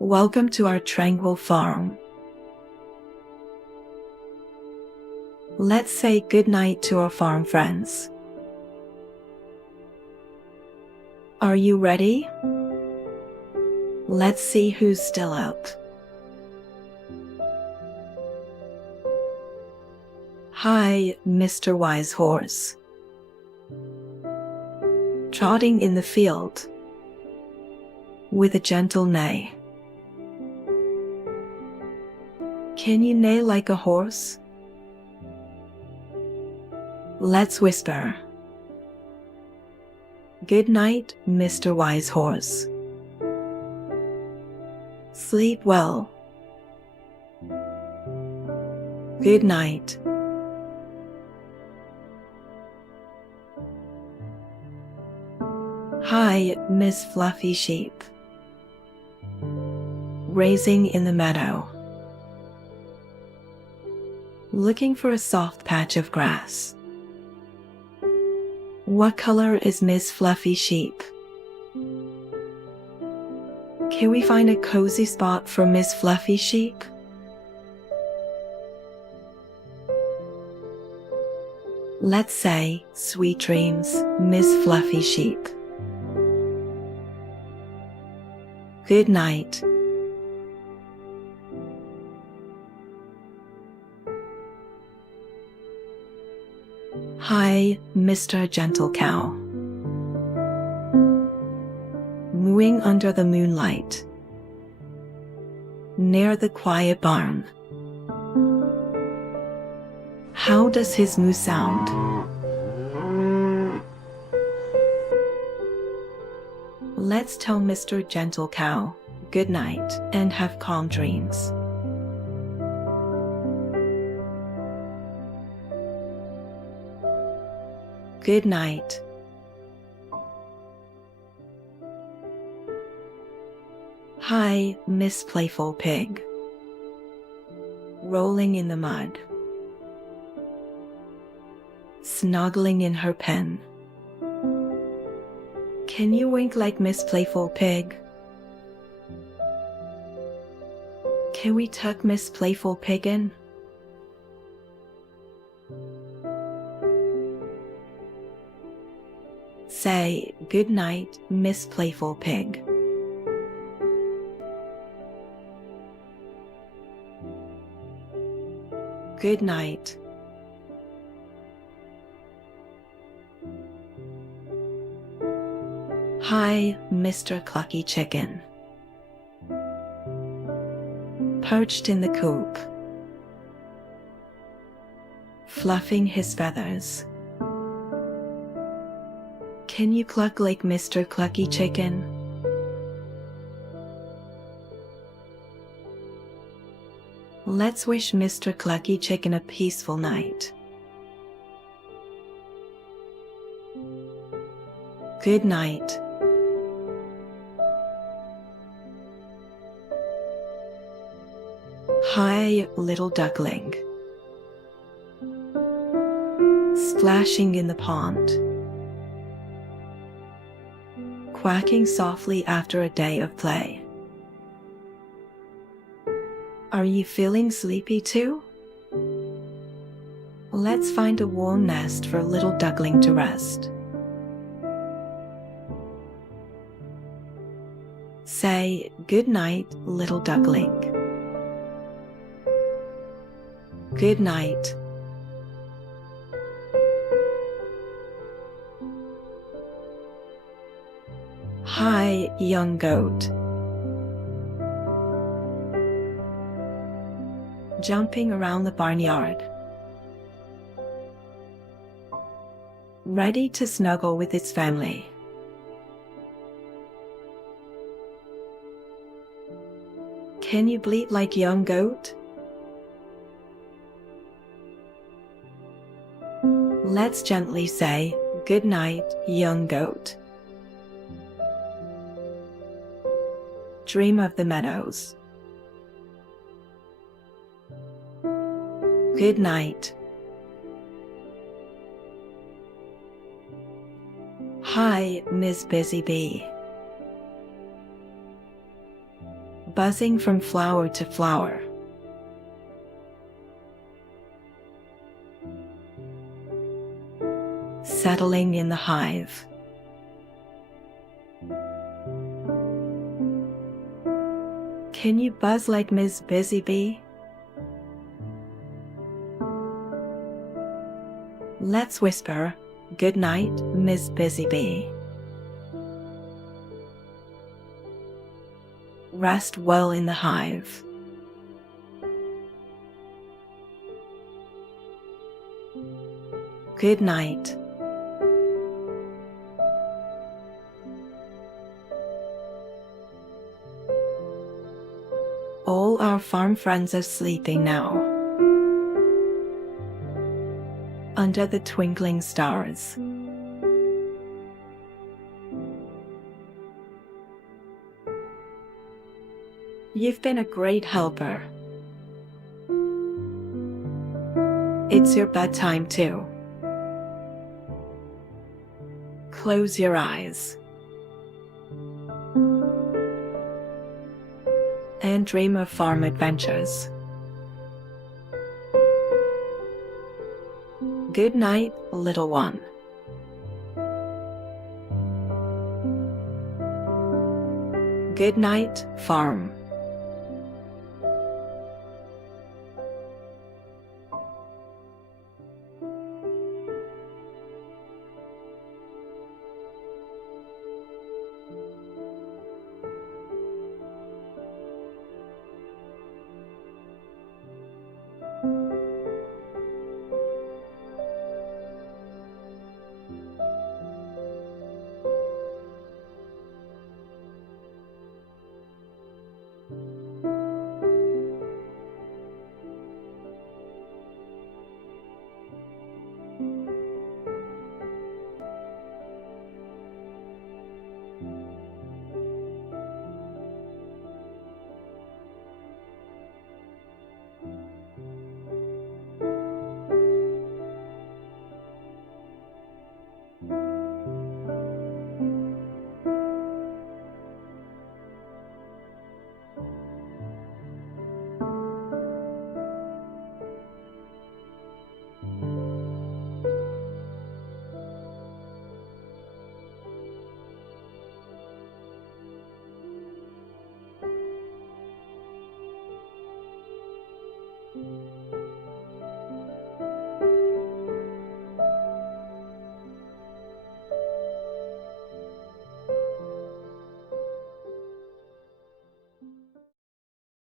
Welcome to our tranquil farm. Let's say goodnight to our farm friends. Are you ready? Let's see who's still up. Hi, Mr. Wise Horse. Trotting in the field with a gentle neigh. Can you neigh like a horse? Let's whisper. Good night, Mr. Wise Horse. Sleep well. Good night. Hi, Miss Fluffy Sheep. Grazing in the meadow. Looking for a soft patch of grass. What color is Miss Fluffy Sheep? Can we find a cozy spot for Miss Fluffy Sheep? Let's say, sweet dreams, Miss Fluffy Sheep. Good night. Hi, Mr. Gentle Cow. Mooing under the moonlight, near the quiet barn. How does his moo sound? Let's tell Mr. Gentle Cow good night and have calm dreams. Good night. Hi, Miss Playful Pig. Rolling in the mud. Snuggling in her pen. Can you wink like Miss Playful Pig? Can we tuck Miss Playful Pig in? Say good night, Miss Playful Pig. Good night. Hi, Mr. Clucky Chicken. Perched in the coop, fluffing his feathers. Can you cluck like Mr. Clucky Chicken? Let's wish Mr. Clucky Chicken a peaceful night. Good night. Hi, little duckling. Splashing in the pond. Quacking softly after a day of play. Are you feeling sleepy too? Let's find a warm nest for little duckling to rest. Say good night, little duckling. Good night. Hi, young goat. Jumping around the barnyard. Ready to snuggle with its family. Can you bleat like young goat? Let's gently say, good night, young goat. Dream of the meadows. Good night. Hi, Miss Busy Bee. buzzing from flower to flower. Settling in the hive. Can you buzz like Miss Busy Bee? Let's whisper, "Good night, Miss Busy Bee." Rest well in the hive. Good night. All our farm friends are sleeping now, under the twinkling stars. You've been a great helper. It's your bedtime too. Close your eyes and dream of farm adventures. Good night, little one. Good night, farm.